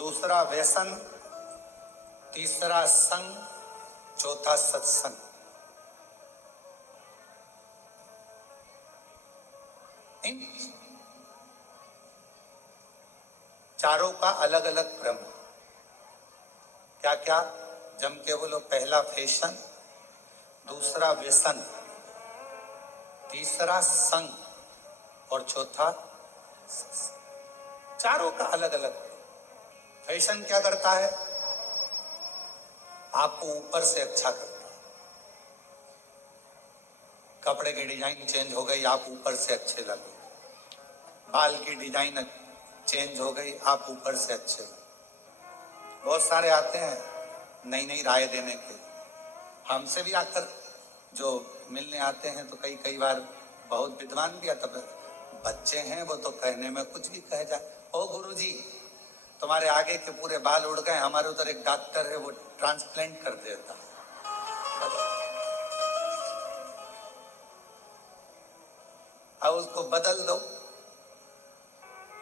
दूसरा व्यसन, तीसरा संग, चौथा सत्संग। इन चारों का अलग अलग क्रम। क्या क्या? जम के बोलो। पहला फैशन, दूसरा व्यसन, तीसरा संग और चौथा सत्संग। चारों का अलग अलग। फैशन क्या करता है? आपको ऊपर से अच्छा करता है। कपड़े की डिजाइन चेंज हो गई, आप ऊपर से अच्छे लगे। बाल की डिजाइन चेंज हो गई, आप ऊपर से अच्छे लगे। बहुत सारे आते हैं नई नई राय देने के। हमसे भी आकर जो मिलने आते हैं तो कई बार बहुत विद्वान भी आता है। बच्चे हैं वो तो कहने में कुछ भी कह जाए। ओ गुरुजी, तुम्हारे आगे के पूरे बाल उड़ गए, हमारे उधर एक डॉक्टर है वो ट्रांसप्लांट कर देता। अब उसको बदल दो।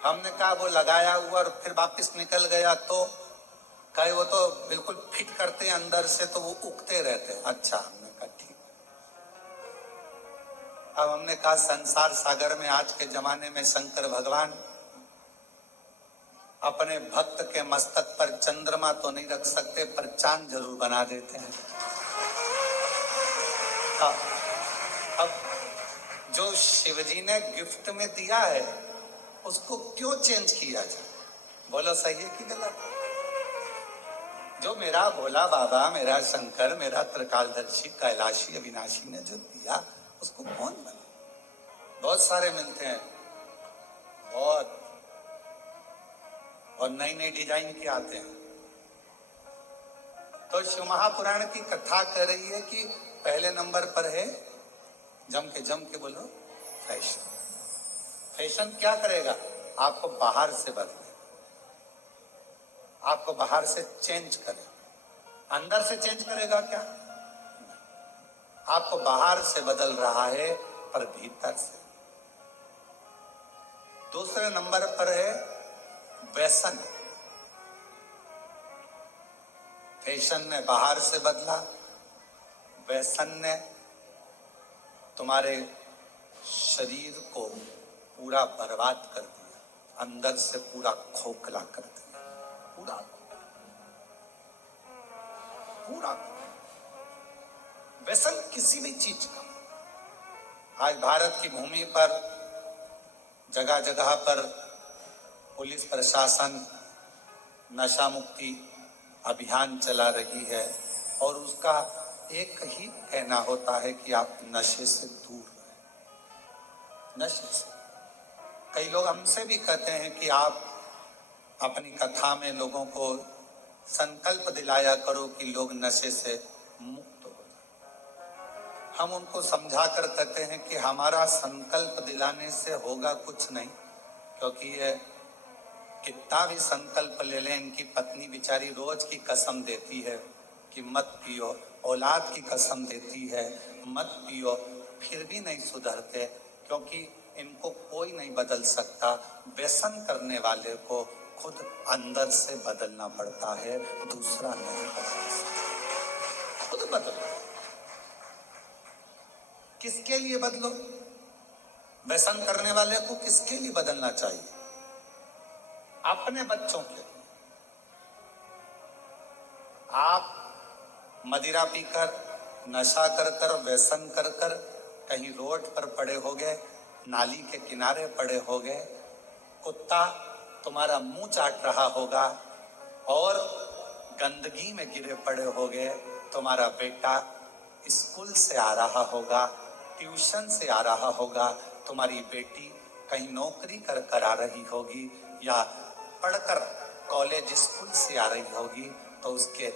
हमने कहा वो लगाया हुआ और फिर वापस निकल गया तो कहे वो तो बिल्कुल फिट करते हैं अंदर से, तो वो उगते रहते हैं। अच्छा, हमने कहा ठीक। अब हमने कहा संसार सागर में आज के जमाने में शंकर भगवान अपने भक्त के मस्तक पर चंद्रमा तो नहीं रख सकते, पर चांद जरूर बना देते हैं। अब जो शिवजी ने गिफ्ट में दिया है उसको क्यों चेंज किया जाए? बोलो सही है कि गलत? जो मेरा भोला बाबा, मेरा शंकर, मेरा त्रिकालदर्शी कैलाशी अविनाशी ने जो दिया उसको कौन बना? बहुत सारे मिलते हैं, बहुत, और नई नई डिजाइन के आते हैं। तो शिव महापुराण की कथा कह रही है कि पहले नंबर पर है, जम के बोलो, फैशन। फैशन क्या करेगा? आपको बाहर से बदले, आपको बाहर से चेंज करे। अंदर से चेंज करेगा क्या? आपको बाहर से बदल रहा है पर भीतर से। दूसरे नंबर पर है व्यसन। फैशन ने बाहर से बदला, व्यसन ने तुम्हारे शरीर को पूरा बर्बाद कर दिया, अंदर से पूरा खोखला कर दिया, पूरा पूरा। व्यसन किसी भी चीज का। आज भारत की भूमि पर जगह जगह पर पुलिस प्रशासन नशा मुक्ति अभियान चला रही है और उसका एक ही कहना होता है कि आप नशे से दूर रहें। नशे से। कई लोग हमसे भी कहते हैं कि आप अपनी कथा में लोगों को संकल्प दिलाया करो कि लोग नशे से मुक्त हो जाए। हम उनको समझा कर कहते हैं कि हमारा संकल्प दिलाने से होगा कुछ नहीं, क्योंकि ये कितना भी संकल्प ले लें, इनकी पत्नी बेचारी रोज की कसम देती है कि मत पियो, औलाद की कसम देती है मत पियो, फिर भी नहीं सुधरते, क्योंकि इनको कोई नहीं बदल सकता। व्यसन करने वाले को खुद अंदर से बदलना पड़ता है, दूसरा नहीं बदल सकता। खुद बदलो। किसके लिए बदलो? व्यसन करने वाले को किसके लिए बदलना चाहिए? अपने बच्चों के लिए। आप मदिरा पीकर, नशा कर कर, व्यसन कर कर कहीं रोड पर पड़े हो गए, नाली के किनारे पड़े हो गए, कुत्ता तुम्हारा मुंह चाट रहा होगा और गंदगी में गिरे पड़े हो गए, तुम्हारा बेटा स्कूल से आ रहा होगा, ट्यूशन से आ रहा होगा, तुम्हारी बेटी कहीं नौकरी कर कर आ रही होगी या पढ़कर कॉलेज स्कूल से आ रही होगी, तो उसके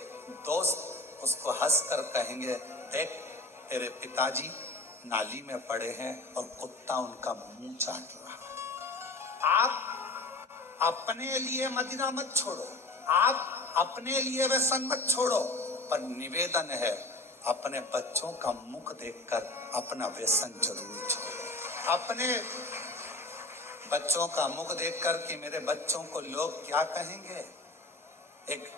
दोस्त उसको हंसकर कहेंगे, देख तेरे पिताजी नाली में पड़े हैं और कुत्ता उनका मुंह चाट रहा है। आप अपने लिए मदिरा मत छोड़ो, आप अपने लिए व्यसन मत छोड़ो, पर निवेदन है अपने बच्चों का मुख देखकर अपना व्यसन जरूर छोड़ो। अपने बच्चों का मुख देखकर कि मेरे बच्चों को लोग क्या कहेंगे, एक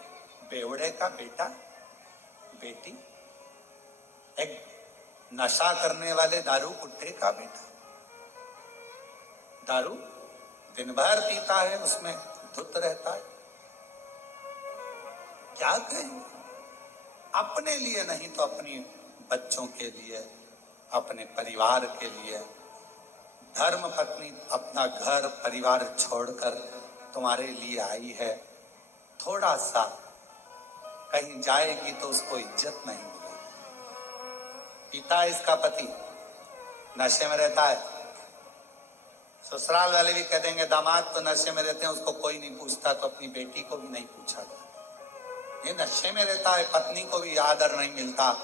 बेवड़े का बेटा बेटी, एक नशा करने वाले दारू कुट्टे का बेटा, दारू दिन भर पीता है, उसमें धुत रहता है। क्या कहेंगे? अपने लिए नहीं तो अपनी बच्चों के लिए, अपने परिवार के लिए। धर्म पत्नी अपना घर परिवार छोड़कर तुम्हारे लिए आई है, थोड़ा सा कहीं जाएगी तो उसको इज्जत नहीं मिलेगी। पिता इसका पति नशे में रहता है, ससुराल वाले भी कह देंगे दामाद तो नशे में रहते हैं, उसको कोई नहीं पूछता, तो अपनी बेटी को भी नहीं पूछा जाता। ये नशे में रहता है, पत्नी को भी आदर नहीं मिलता।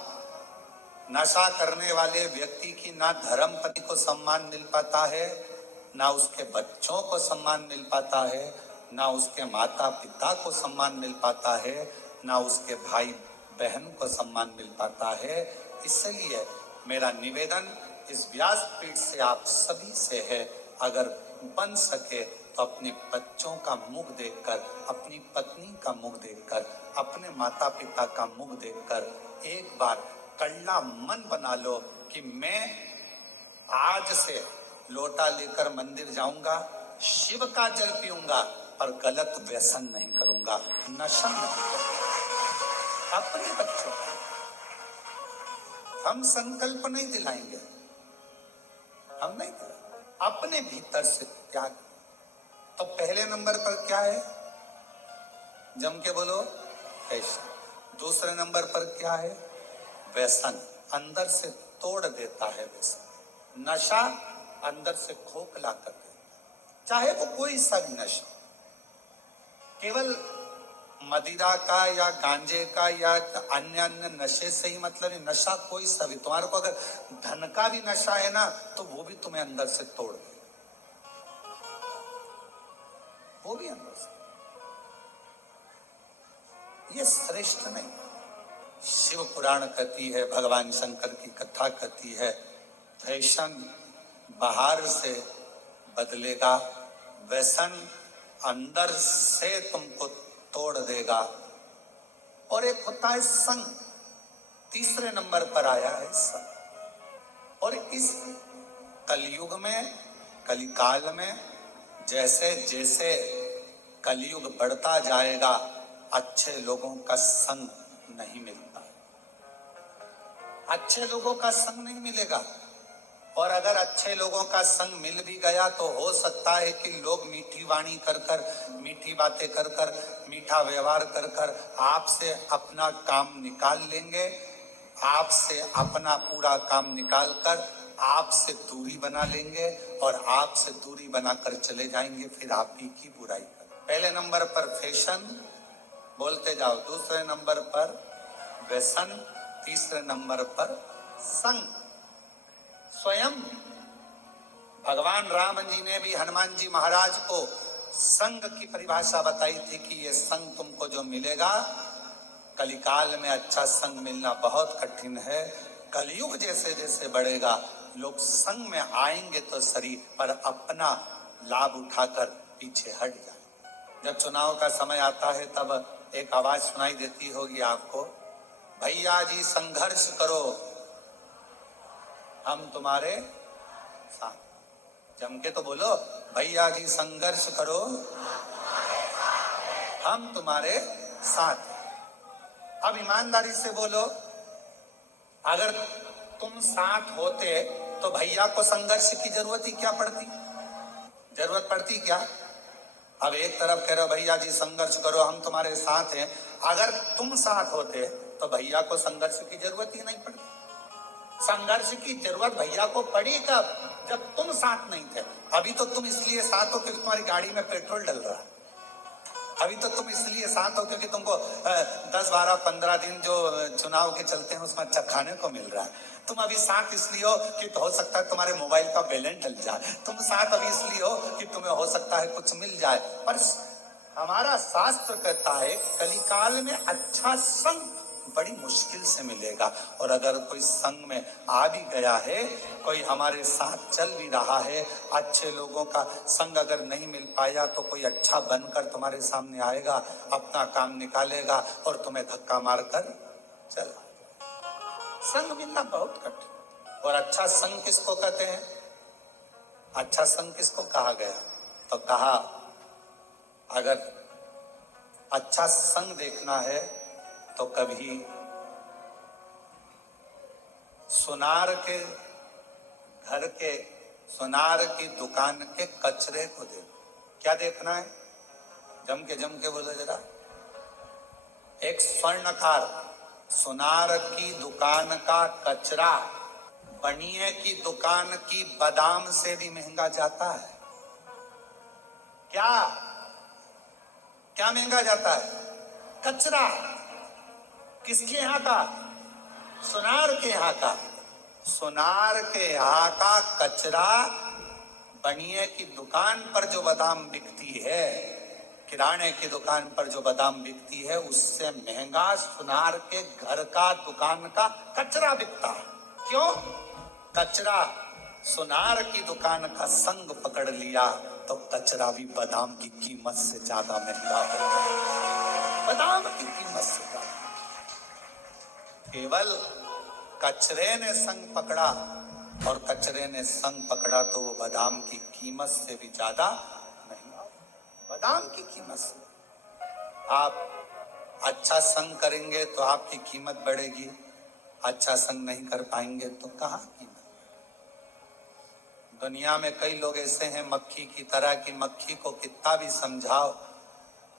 नशा करने वाले व्यक्ति की ना धर्म पति को सम्मान मिल पाता है, ना उसके बच्चों को सम्मान मिल पाता है, ना उसके माता पिता को सम्मान मिल पाता है, ना उसके भाई बहन को सम्मान मिल पाता है। इसलिए मेरा निवेदन इस व्यासपीठ से आप सभी से है, अगर बन सके तो अपने बच्चों का मुख देखकर, अपनी पत्नी का मुख देखकर, अपने माता पिता का मुख देखकर एक बार कड़ला मन बना लो कि मैं आज से लोटा लेकर मंदिर जाऊंगा, शिव का जल पीऊंगा, पर गलत व्यसन नहीं करूंगा, नशा नहीं करूंगा। अपने बच्चों का हम संकल्प नहीं दिलाएंगे, हम नहीं करें, अपने भीतर से त्याग। तो पहले नंबर पर क्या है? जम के बोलो, पैसा। दूसरे नंबर पर क्या है? व्यसन, अंदर से तोड़ देता है व्यसन। नशा अंदर से खोखला कर देता, चाहे वो कोई सा भी नशा, केवल मदिरा का या गांजे का या अन्य अन्य नशे से ही मतलब नहीं, नशा कोई सा भी। तुम्हारे को अगर धन का भी नशा है ना, तो वो भी तुम्हें अंदर से तोड़ दे, वो भी अंदर से। ये श्रेष्ठ नहीं। शिव पुराण कहती है, भगवान शंकर की कथा कहती है, फैशन बाहर से बदलेगा, व्यसन अंदर से तुमको तोड़ देगा। और एक होता है संग, तीसरे नंबर पर आया है संग। और इस कलयुग में, कलिकाल में, जैसे जैसे कलयुग बढ़ता जाएगा, अच्छे लोगों का संग नहीं मिलता, अच्छे लोगों का संग नहीं मिलेगा। और अगर अच्छे लोगों का संग मिल भी गया तो हो सकता है कि लोग मीठी वाणी कर कर, मीठी बातें कर कर, मीठा व्यवहार कर कर आपसे अपना काम निकाल लेंगे, आपसे अपना पूरा काम निकाल कर आपसे दूरी बना लेंगे, और आपसे दूरी बनाकर चले जाएंगे, फिर आप ही की बुराई कर। पहले नंबर पर फैशन, बोलते जाओ। दूसरे नंबर पर व्यसन, तीसरे नंबर पर संग। स्वयं भगवान राम जी ने भी हनुमान जी महाराज को संग की परिभाषा बताई थी कि ये संग तुमको जो मिलेगा, कलिकाल में अच्छा संग मिलना बहुत कठिन है। कलयुग जैसे जैसे बढ़ेगा, लोग संग में आएंगे तो सही, पर अपना लाभ उठाकर पीछे हट जाए। जब चुनाव का समय आता है तब एक आवाज सुनाई देती होगी आपको, भैया जी संघर्ष करो, हम तुम्हारे साथ। जम के तो बोलो, भैया जी संघर्ष करो, हम तुम्हारे साथ। अब ईमानदारी से बोलो, अगर तुम साथ होते तो भैया को संघर्ष की जरूरत ही क्या पड़ती? जरूरत पड़ती क्या? अब एक तरफ कह रहे हो भैया जी संघर्ष करो, हम तुम्हारे साथ हैं, अगर तुम साथ होते तो भैया को संघर्ष की जरूरत ही नहीं पड़ती। संघर्ष की जरूरत भैया को पड़ी कब? जब तुम साथ नहीं थे। अभी तो तुम इसलिए साथ हो क्योंकि तुम्हारी गाड़ी में पेट्रोल डल रहा है, अभी तो तुम इसलिए साथ हो क्योंकि तुमको 10, 12, 15 दिन जो चुनाव के चलते हैं उसमें अच्छा खाने को मिल रहा है। तुम अभी साथ इसलिए हो कि तो हो सकता है तुम्हारे मोबाइल का बैलेंस डल जाए। तुम साथ अभी इसलिए हो कि तुम्हें हो सकता है कुछ मिल जाए। पर हमारा शास्त्र कहता है कलिकाल में अच्छा संग बड़ी मुश्किल से मिलेगा। और अगर कोई संग में आ भी गया है, कोई हमारे साथ चल भी रहा है, अच्छे लोगों का संग अगर नहीं मिल पाया तो कोई अच्छा बनकर तुम्हारे सामने आएगा, अपना काम निकालेगा और तुम्हें धक्का मारकर चला। संग मिलना बहुत कठिन। और अच्छा संग किसको कहते हैं? अच्छा संग किसको कहा गया? तो कहा अगर अच्छा संग देखना है तो कभी सुनार के घर के, सुनार की दुकान के कचरे को देखो। क्या देखना है? जम के बोलो जरा। एक स्वर्णकार सुनार की दुकान का कचरा बनिए की दुकान की बादाम से भी महंगा जाता है। क्या क्या महंगा जाता है? कचरा। किसके यहाँ का? सुनार के यहाँ का। सुनार के यहाँ का कचरा बनिए की दुकान पर जो बादाम बिकती है, किराने की दुकान पर जो बादाम बिकती है, उससे महंगा सुनार के घर का दुकान का कचरा बिकता है। क्यों? कचरा सुनार की दुकान का संग पकड़ लिया तो कचरा भी बादाम की कीमत से ज्यादा महंगा होगा। बादाम की कीमत से ज्यादा। केवल कचरे ने संग पकड़ा, और कचरे ने संग पकड़ा तो वो बादाम की कीमत से भी ज्यादा महंगा। बादाम की कीमत से। आप अच्छा संग करेंगे तो आपकी कीमत बढ़ेगी, अच्छा संग नहीं कर पाएंगे तो कहाँ कीमत। दुनिया में कई लोग ऐसे हैं मक्खी की तरह की, मक्खी को कितना भी समझाओ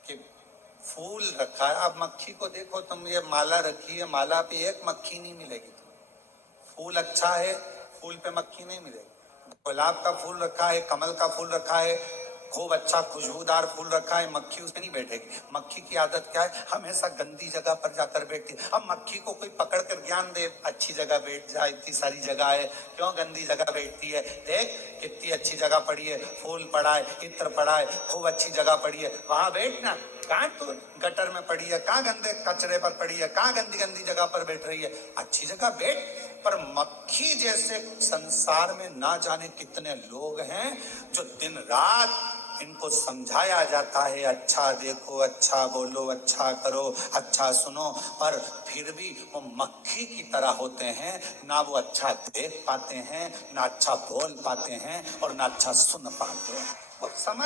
कि फूल रखा है, अब मक्खी को देखो तुम, ये माला रखी है, माला पे एक मक्खी नहीं मिलेगी तुम्हें। फूल अच्छा है, फूल पे मक्खी नहीं मिलेगी। गुलाब का फूल रखा है, कमल का फूल रखा है, खूब अच्छा खुशबूदार फूल रखा है, मक्खी उसमें नहीं बैठेगी। मक्खी की आदत क्या है? हमेशा गंदी जगह पर जाकर बैठती है। अब मक्खी को कोई पकड़कर ज्ञान दे, अच्छी जगह बैठ जाए, इतनी सारी जगह है, क्यों गंदी जगह बैठती है? देख कितनी अच्छी जगह पड़ी है, फूल पड़ा है, इत्र पड़ा है, खूब अच्छी जगह पड़ी है, वहां बैठना। कहाँ तू गटर में पड़ी है, कहाँ गंदे कचरे पर पड़ी है, कहाँ गंदी गंदी जगह पर बैठ रही है? अच्छी जगह बैठ। पर मक्खी जैसे संसार में ना जाने कितने लोग हैं जो दिन रात इनको समझाया जाता है, अच्छा देखो, अच्छा बोलो, अच्छा करो, अच्छा सुनो, पर फिर भी वो मक्खी की तरह होते हैं। ना वो अच्छा देख पाते हैं, ना अच्छा बोल पाते हैं, और ना अच्छा सुन पाते हैं। वो समझ